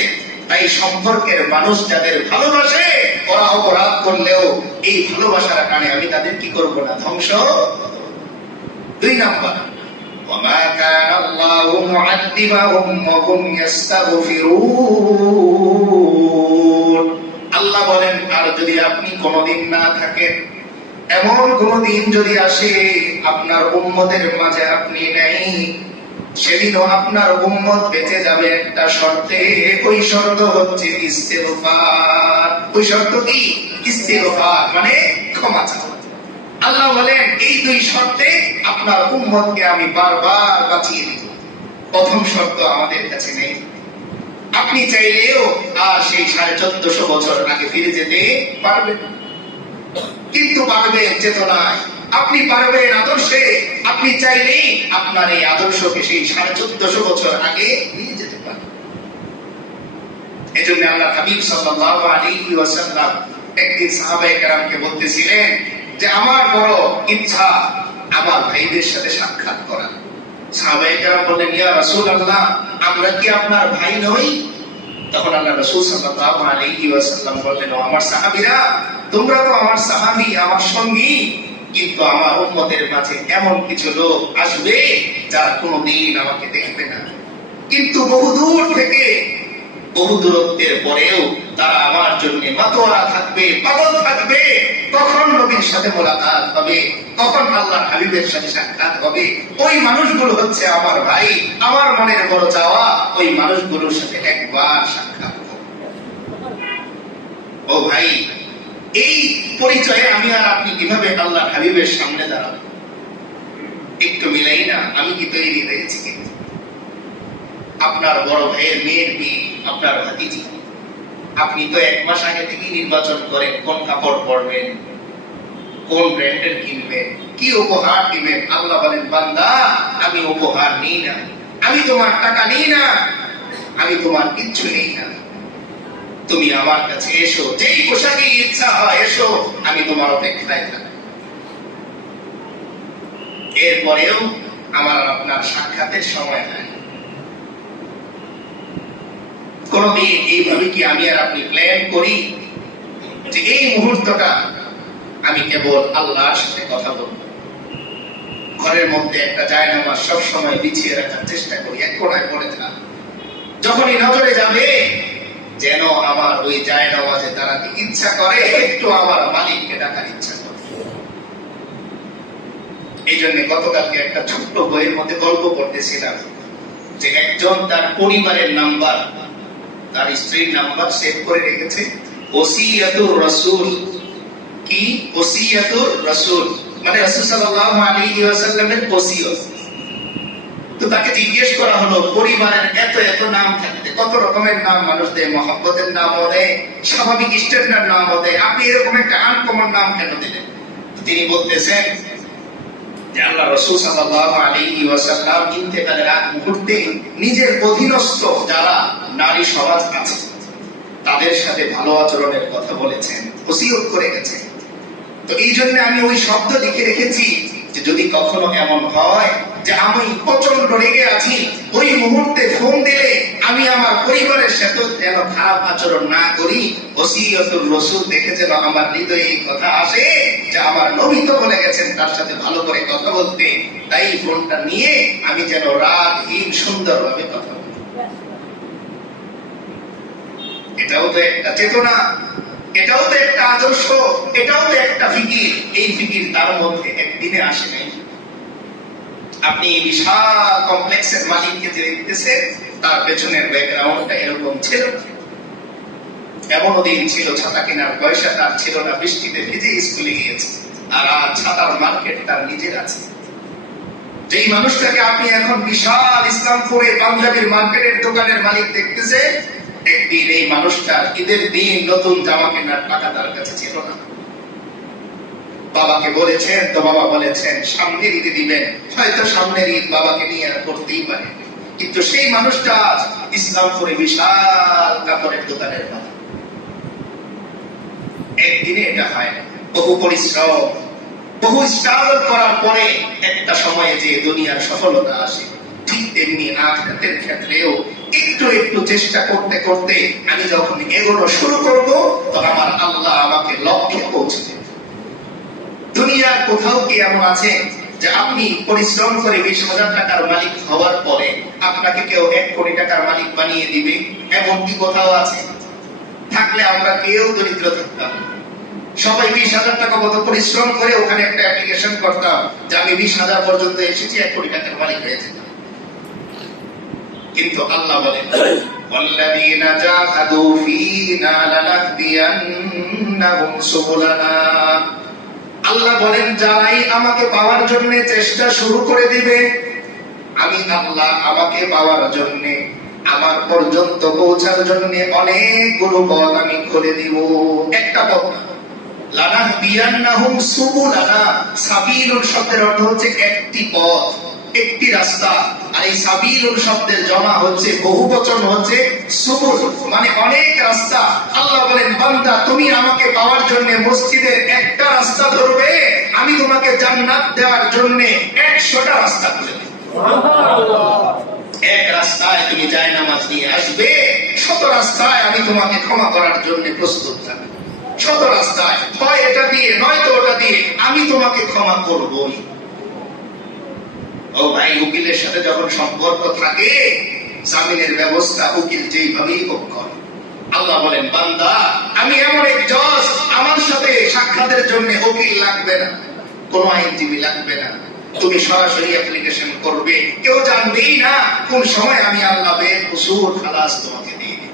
তাই সম্পর্কের মানুষ যাদের ভালোবাসে, ওরা অপরাধ করলেও এই ভালোবাসার কারণে আমি তাদের কি করব না? ধ্বংস। 2 নাম্বার, ওয়া কানা আল্লাহু মুআযিবাহুম ওয়া হুম ইস্তাগফিরুন। আল্লাহ বলেন, আর যদি আপনি কোনদিন না থাকেন, এমন কোন দিন যদি আসে আপনার উম্মতের মাঝে আপনি নেই, সেদিনও আপনার উম্মত বেঁচে যাবে একটা শর্তে। ওই শর্ত হচ্ছে ইস্তেগফার। ওই শর্ত কি? ইস্তেগফার, মানে ক্ষমা চাওয়া। আল্লাহ বলেন, এই 2 শর্তে আপনার উম্মতকে আমি বারবার বাঁচিয়ে দিব। প্রথম শর্ত আমাদের কাছে নেই। আপনি চাইলেও আর সেই 1450 বছর আগে ফিরে যেতে পারবেন, কিন্তু পারবেন চেতনায়, আপনি পারবেন আদর্শে। আপনি চাইলেই আপনার এই আদর্শকে সেই 1450 বছর আগে নিয়ে যেতে পারবেন। এজন্য আল্লাহ হাবিব সাল্লাল্লাহু আলাইহি ওয়াসাল্লাম একদিন সাহাবায়ে কেরামকে বলতেছিলেন যে আমার বড় ইচ্ছা আমার ভাইদের সাথে সাক্ষাৎ করা। সাহাবায়ে কেরাম বললেন, ইয়া রাসূলুল্লাহ, আমরা কি আপনার ভাই নই? তখন আল্লাহ রাসূল সাল্লাল্লাহু আলাইহি ওয়াসাল্লাম বললেন, ও আমার সাহাবীরা, তোমরা তো আমার সাহাবী, আমার সঙ্গী, কিন্তু আমার উম্মতের মাঝে এমন কিছু লোক আসবে যারা কোনদিন আমাকে দেখবে না, কিন্তু বহুদূর থেকে, বহু দূরত্বের পরেও তারা আমার জন্য মাতোয়ারা থাকবে, পাগল থাকবে। কখন নবীর সাথে মোলাকাত হবে, কখন আল্লাহর হাবিবের সাথে সাক্ষাৎ হবে। ওই মানুষগুলো হচ্ছে আমার ভাই, আমার মনের বড় চাওয়া ওই মানুষগুলোর সাথে একবার সাক্ষাৎ হবে। ও ভাই, এই পরিচয়ে আমি আর আপনি কিভাবে আল্লাহর হাবিবের সামনে দাঁড়াবো? একটু মিলাই না? আমি কি তৈরি হয়েছি? কিন্তু আপনার বড় ভাইয়ের মেয়ের বিয়ে, আপনার ভাতিজি, আপনি তো 1 মাস আগে থেকেই নির্বাচন করেন কোন কাপড় পরবেন, কোন ব্র্যান্ডের কিনবেন, কি উপহার দিবেন। আল্লাহ বলেন, বান্দা আমি উপহার নিই না, আমি তোমার টাকা নিই না, আমি তোমার কিচ্ছু নিই না। তুমি আমার কাছে এসো, যেই পোশাকে ইচ্ছা হয় এসো, আমি তোমার অপেক্ষায় থাকি। এরপরেও আমার আপনার সাক্ষাতের সময় নাই। কোনদিন এইভাবে কি আমি আর আপনি প্ল্যান করি যে এই মুহূর্তটা আমি কেবল আল্লাহর সাথে কথা বলবো? ঘরের মধ্যে একটা জায়নামাজ সব সময় বিছিয়ে রাখার চেষ্টা করি, এক কোণায় পড়ে থাক। যখনই নজরে যাবে যেন আমার ওই জায়নামাজে দাঁড়াতে ইচ্ছা করে, একটু আমার মালিককে ডাকার ইচ্ছা করে। এই জন্য গতকালকে একটা ছোট্ট বইয়ের মধ্যে গল্প করতেছিলাম যে একজন তার পরিবারের নাম্বার, তার স্ত্রীর নাম্বার সেভ করে রেখেছে ওসিয়াতুর রাসূল। কি ওসিয়াতুর রাসূল মানে রাসূল সাল্লাল্লাহু আলাইহি ওয়াসাল্লামের ওসিয়ত। তো তাকে জিজ্ঞেস করা হলো, পরিবারের এত এত নাম থাকতে কত রকমের নাম মানুষ দেয়, মহব্বতের নামও দেয়, স্বাভাবিক স্ট্যান্ডার্ড নামও দেয়, আপনি এরকম একটা আনকমন নাম কেন দিলেন? তিনি বলতেছেন যে আল্লাহ রাসূল সাল্লাল্লাহু আলাইহি ওয়াসাল্লাম ইন্তেকালের আগ মুহূর্তে নিজের অধীনস্থ যারা নারী সমাজ আছে তাদের সাথে ভালো আচরণের কথা বলেছেন, ওসিয়ত করে গেছেন। তো এই জন্য আমি ওই শব্দ লিখে রেখেছি যে যদি কখনো এমন হয় যে আমি প্রচন্ড রেগে আছি, ওই মুহূর্তে ফোন দিলে আমি আমার পরিবারের সাথে যেন খারাপ আচরণ না করি। ওসিয়তুর রাসূল দেখে যেন আমার হৃদয়ে এই কথা আসে যে আমার নবী তো বলে গেছেন তার সাথে ভালো করে কথা বলতে, তাই ফোনটা নিয়ে আমি যেন রাগহীন সুন্দরভাবে কথা বলি। এটাও তো একটা চেতনা, এটাও তো একটা আদর্শ, এটাও তো একটা ফিকির। এই ফিকির তার মধ্যে একদিনে আসে নাই। আপনি বিশাল কমপ্লেক্সের মালিককে যে দেখতেছেন তার পেছনের ব্যাকগ্রাউন্ডটা এরকম ছিল। এমনও দিন ছিল ছাতা কেনার পয়সা তার ছিল না, বৃষ্টিতে ভিজে স্কুলে গিয়েছে, আর আজ ছাতার মার্কেট তার নিজের আছে। যেই মানুষটাকে আপনি এখন বিশাল ইসলামপুরে পাঞ্জাবির মার্কেটের দোকানের মালিক দেখতেছেন, একদিন এই মানুষটার ঈদের দিন নতুন জামা কেনার টাকা তার কাছে ছিল না। বাবাকে বলেছেন তো বাবা বলেছেন সামনের ঈদে দিবেন, হয়তো সামনের ঈদ বাবাকে নিয়ে আর করতেই পারে, কিন্তু সেই মানুষটা ইসলামপুরে বিশাল কাপড়ের দোকানের মালিক। একদিনে এটা হয় না, বহু পরিশ্রম, বহু স্ট্রাগল করার পরে একটা সময়ে যে দুনিয়ার সফলতা আসে। ঠিক তেমনি আখিরাতের ক্ষেত্রেও একটু একটু চেষ্টা করতে করতে আমি যখন এগোনো শুরু করব, তখন আমার আল্লাহ আমাকে লক্ষ্যে পৌঁছে দেবে। দুনিয়ার কোথাও কি এমন আছে যে আপনি পরিশ্রম করে 20,000 টাকার মালিক হওয়ার পরে আপনাকে কেউ 1 কোটি টাকার মালিক বানিয়ে দিবে? এমন কি কোথাও আছে? থাকলে আমরা কেউ দরিদ্র থাকতাম। সবাই 20,000 টাকা মতো পরিশ্রম করে ওখানে একটা অ্যাপ্লিকেশন করতাম যে আমি 20,000 পর্যন্ত এসেছি, 1 কোটি টাকার মালিক হয়ে যেতাম। কিন্তু আল্লাহ বলেন ওয়াল্লাযীনা জাহাদু ফীনা লানাহদিয়ান্নাহুম সুবুলানা। আল্লাহ বলেন যারাই আমাকে পাওয়ার জন্য চেষ্টা শুরু করে দিবে, আমি আল্লাহ আমাকে পাওয়ার জন্য, আমার পর্যন্ত পৌঁছার জন্য অনেকগুলো পথ আমি খুলে দিব। একটা পথ না, লানাহদিয়ান্নাহুম সুবুলানা। সাবিলুল শব্দের অর্থ হচ্ছে একটি পথ, একটি রাস্তা। আর এই সাবিলুল শব্দের জমা হচ্ছে বহুবচন হচ্ছে সুবুল, মানে অনেক রাস্তা। আল্লাহ বলেন বান্দা তুমি আমাকে পাওয়ার জন্য মসজিদের একটা রাস্তা ধরবে, আমি তোমাকে জান্নাত দেওয়ার জন্য 100টা রাস্তা খুলে দেব। এক রাস্তায় তুমি জায়নামাজ নিয়ে আসবে, 100 রাস্তায় আমি তোমাকে ক্ষমা করার জন্য প্রস্তুত থাকবো। 100 রাস্তায়, হয় এটা দিয়ে নয়তো ওটা দিয়ে আমি তোমাকে ক্ষমা করবই। ও ভাই, উকিলের সাথে যখন সম্পর্ক থাকে, জামিনের ব্যবস্থা উকিল যেইভাবেই হোক করে। আল্লাহ বলেন বান্দা আমি এমন এক জজ, আমার সাথে সাক্ষাতের জন্য উকিল লাগবে না, কোন আইনজীবী লাগবে না, তুমি সরাসরি অ্যাপ্লিকেশন করবে, কেউ জানবেই না কোন সময় আমি আল্লাহ বেকসুর খালাস তোমাকে দিয়ে দিই।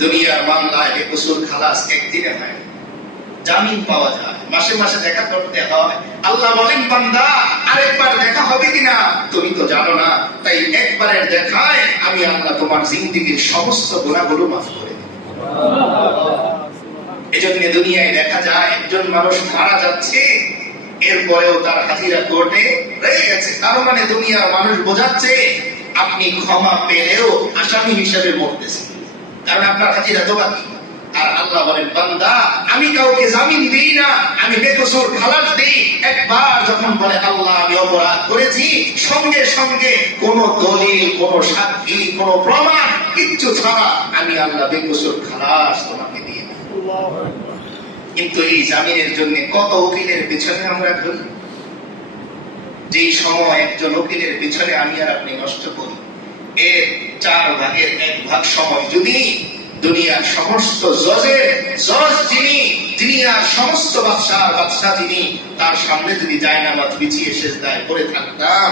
দুনিয়ার মামলায় বেকসুর খালাস একদিনে হয় না, জামিন পাওয়া যায়, মাসে মাসে দেখা করতে হয়। আল্লাহ বলেন বান্দা আরেকবার দেখা হবে কিনা তুমি তো জানো না, তাই একবারের দেখায় আমি আল্লাহ তোমার জিন্দেগীর সমস্ত গুনাহগুলো মাফ করে দেব। এজন্য দুনিয়ায় দেখা যায় একজন মানুষ মারা যাচ্ছে, এরপরেও তার হাজিরা কোর্টে রয়ে গেছে। তার মানে দুনিয়ার মানুষ বোঝাচ্ছে আপনি ক্ষমা পেলেও আসামি হিসেবে মরতেছেন, কারণ আপনার হাজিরা তো বাকি। আর আল্লাহ বলেন, বান্দা আমি কাউকে জামিন দিই না, আমি বেকসুর খালাস দিই। একবার যখন বলে আল্লাহ আমি অপরাধ করেছি, সঙ্গে সঙ্গে কোন দলিল, কোন সাক্ষী, কোন প্রমাণ কিচ্ছু ছাড়া আমি আল্লাহ বেকসুর খালাস তোমাকে দিয়ে দিই। কিন্তু এই জামিনের জন্য কত উকিলের পিছনে আমরা ঘুরি, যেই সময় একজন উকিলের পিছনে আমি আর আপনি নষ্ট করি, এর 4 ভাগের 1 ভাগ সময় যদি দুনিয়ার সমস্ত জজ যিনি, দুনিয়ার সমস্ত বাদশাহ যিনি, তার সামনে যদি জায়নামাজ বিছিয়ে সেজদায় পড়ে থাকতাম,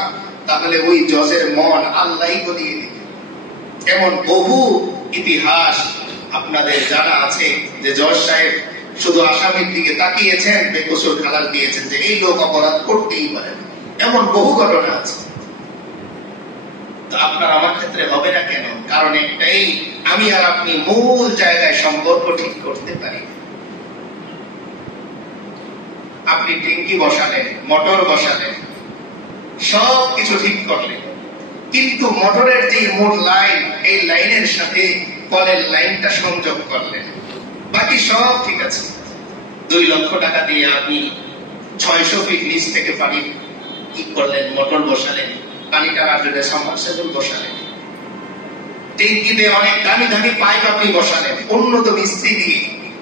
তাহলে ওই জজের মন আল্লাহই বলিয়ে দিত। এমন বহু ইতিহাস আপনাদের জানা আছে যে জজ সাহেব শুধু আসামির দিকে তাকিয়েছেন, বেকসুর খালাস দিয়েছেন যে এই লোক অপরাধ করতেই পারে। এমন বহু ঘটনা আছে। আপনার আমার ক্ষেত্রে হবে না কেন? কারণ একটাই, আমি আর আপনি মূল জায়গায় সম্পর্ক ঠিক করতে পারি। আপনি ট্যাঙ্কি বসালেন, মোটর বসালেন, সব কিছু ঠিক করলেন, কিন্তু মোটরের যে মূল লাইন, এই লাইনের সাথে কলের লাইনটা সংযোগ করলেন, বাকি সব ঠিক আছে। 2 লক্ষ টাকা দিয়ে আপনি 600 ফিট নিচ থেকে পানি কি করলেন, মোটর বসালেন, পানি টানার জন্য সাবমার্সিবল বসালেন, ট্যাঙ্কিতে অনেক দামি দামি পাইপ আপনি বসালেন উন্নত মিস্ত্রি দিয়ে,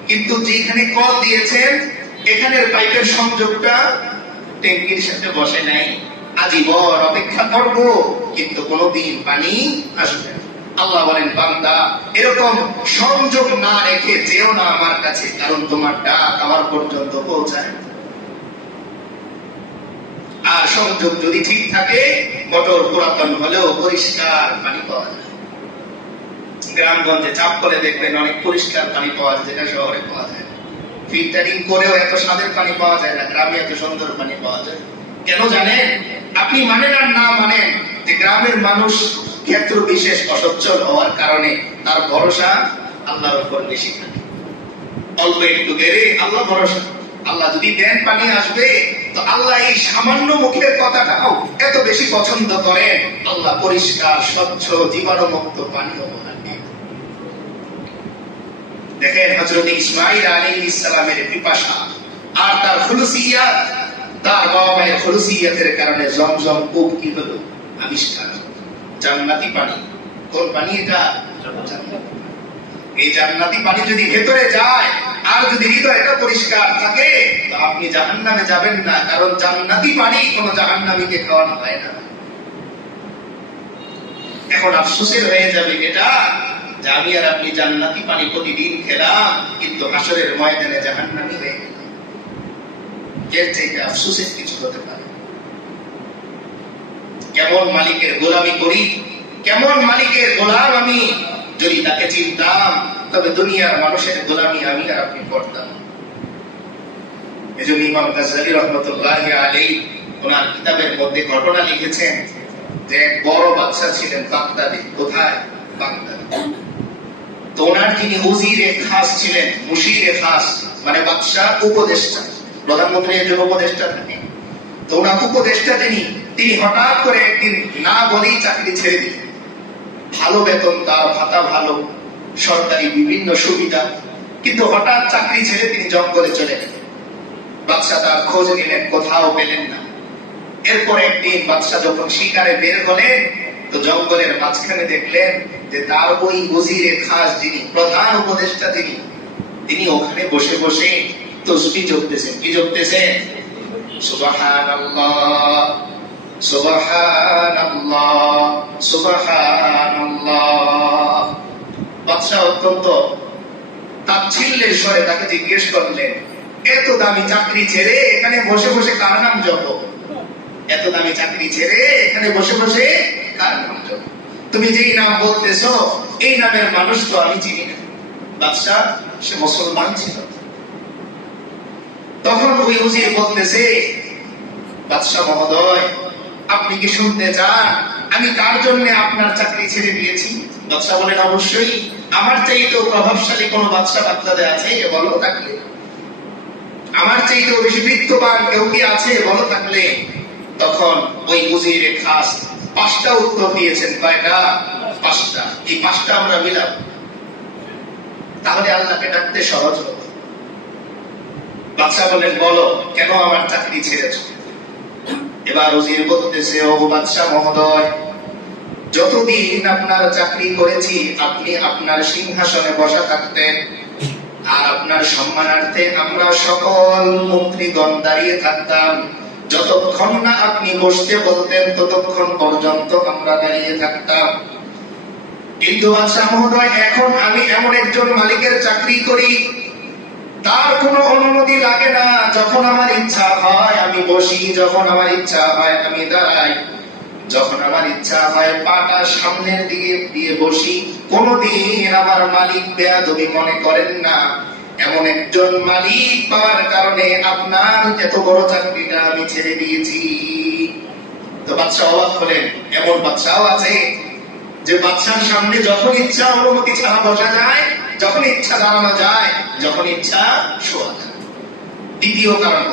কিন্তু যেখানে কল দিয়েছেন এখানের পাইপের সংযোগটা ট্যাঙ্কির সাথে বসে নাই। আজীবন অপেক্ষা করব, কিন্তু কোনোদিন পানি আসবে না। আল্লাহ বলেন, বান্দা এরকম সংযোগ না রেখে যেও না আমার কাছে, কারণ তোমার ডাক আমার পর্যন্ত পৌঁছায়। আর সংযোগ যদি ঠিক থাকে, মোটর পুরাতন হলেও পরিষ্কার পানি পাওয়া যায়। গ্রামগঞ্জে চাপ করে দেখবেন অনেক পরিষ্কার পানি পাওয়া যায়, যেটা শহরে পাওয়া যায়। ফিল্টারিং করেও এত স্বাদের পানি পাওয়া যায় না, গ্রামে এত সুন্দর পানি পাওয়া যায়। কেন জানেন? আপনি মানেন আর না মানেন যে গ্রামের মানুষ ক্ষেত্র বিশেষ অসচ্ছল হওয়ার কারণে তার ভরসা আল্লাহর উপর বেশি থাকে। অল্প একটু গেলে আল্লাহ ভরসা, আল্লাহ যদি দেন পানি আসবে, তো আল্লাহ এই সামান্য মুখের কথাটাও এত বেশি পছন্দ করেন। আল্লাহ পরিষ্কার স্বচ্ছ জীবাণুমুক্ত পানি উপহার দেন। দেখেন হযরত ইসমাঈল আলাইহিস সালামের পিপাসা আর তার খুলুসিয়াত, তার বাবা মায়ের খুলুসিয়াতের কারণে জমজম কূপ কি হলো আবিষ্কার। জান্নাতি পানি। কোন পানি এটা? এই জান্নাতি পানি যদি ভেতরে যায় আর যদি হৃদয়টা পরিষ্কার থাকে, তো আপনি জাহান্নামে যাবেন না, কারণ জান্নাতি পানি কোন জাহান্নামীকে খাওয়ানো হয় না। এখন আফসোসের হয়ে যাবে এটা যে আমি আর আপনি জান্নাতি পানি প্রতিদিন খেলাম, কিন্তু হাসরের ময়দানে জাহান্নামী হয়ে গেলাম। এর থেকে আফসোসের কিছু হতে পারে? কেমন মালিকের গোলামি করি, কেমন মালিকের গোলাম আমি। যদি তাকে চিনতাম, তবে দুনিয়ার মানুষের গোলামি আমি আর আপনি করতাম। এজন্য ইমাম গাজ্জালী রাহমাতুল্লাহি আলাইহি ওনার কিতাবের মধ্যে ঘটনা লিখেছেন যে এক বড় বাদশা ছিলেন বাগদাদে। কোথায়? বাগদাদে। তো ওনার যিনি উজিরে খাস ছিলেন, মুশিরে খাস মানে বাদশা উপদেষ্টা, প্রধানমন্ত্রী একজন উপদেষ্টা থাকেন। তো ওনার উপদেষ্টা তিনি হঠাৎ করে একদিন না বলেই চাকরি ছেড়ে দিলেন। ভালো বেতন, তার ভাতা ভালো, সরকারি বিভিন্ন সুবিধা, কিন্তু হঠাৎ চাকরি ছেড়ে তিনি জঙ্গলে চলে গেলেন। বাদশা তার খোঁজ নিলেন, কোথাও পেলেন না। এরপর একদিন বাদশা যখন শিকারে বের হলেন, তো জঙ্গলের মাঝখানে দেখলেন যে তার ওই ওজিরে খাস যিনি প্রধান উপদেষ্টা তিনি ওখানে বসে বসে তাসবিহ জপতেছেন। কি জপতেছেন? সুবহানাল্লাহ সুবহানাল্লাহ সুবহানাল্লাহ। বাদশা অত্যন্ত তাচ্ছিল্যের স্বরে তাকে জিজ্ঞেস করলেন, এত দামি চাকরি ছেড়ে এখানে বসে বসে কার নাম জপ? এত দামি চাকরি ছেড়ে এখানে বসে বসে কার নাম জপ? তুমি যেই নাম বলতেছো এই নামের মানুষ তো আমি চিনি না। বাদশা সে মুসলমান ছিল। তখন ওই উজির বলতেছে, বাদশা মহোদয়, আপনি কি শুনতে চান আমি কার জন্য আপনার চাকরি ছেড়ে দিয়েছি? বাদশা বলেন, অবশ্যই, আমার চাইতেও প্রভাবশালী কোন বাদশা বাগদাদে আছে বলো থাকলে, আমার চাইতেও বেশি বিত্তবান কেউ কি আছে বলো থাকলে। তখন ওই উজিরে খাস 5টা উত্তর দিয়েছেন। কয়টা? 5টা। এই 5টা আমরা মিলাম, তাহলে আল্লাহকে ডাকতে সহজ হবে। বাদশা বলেন, বলো কেন আমার চাকরি ছেড়েছ? এবার উজির বলতেছে, ও বাদশা মহোদয়, যতদিন আপনার চাকরি করেছি আপনি আপনার সিংহাসনে বসা থাকতেন, আর আপনার সম্মানার্থে আমরা সকল মন্ত্রীগণ দাঁড়িয়ে থাকতাম। যতক্ষণ না আপনি বসতে বলতেন ততক্ষণ পর্যন্ত আমরা দাঁড়িয়ে থাকতাম। কিন্তু বাদশা মহোদয়, এখন আমি এমন একজন মালিকের চাকরি করি, তার কোনো অনুমতি লাগে না। যখন আমার ইচ্ছা হয় আমি বসি, যখন আমার ইচ্ছা হয় আমি দাঁড়াই, যখন আমার ইচ্ছা হয় পাটা সামনের দিকে দিয়ে বসি। কোনদিন আমার মালিক বেয়াদবি মনে করেন না। এমন একজন মালিক পাওয়ার কারণে আপনার এত বড় চাকরিটা আমি ছেড়ে দিয়েছি। তো বাদশা অবাক হলেন। এমন বাদশাও আছে যে বাদশার সামনে যখন ইচ্ছা অনুমতি ছাড়া বসা যায়, যখন ইচ্ছা দাঁড়ানো যায়, যখন ইচ্ছা শোয়া যায়। দ্বিতীয় কারণ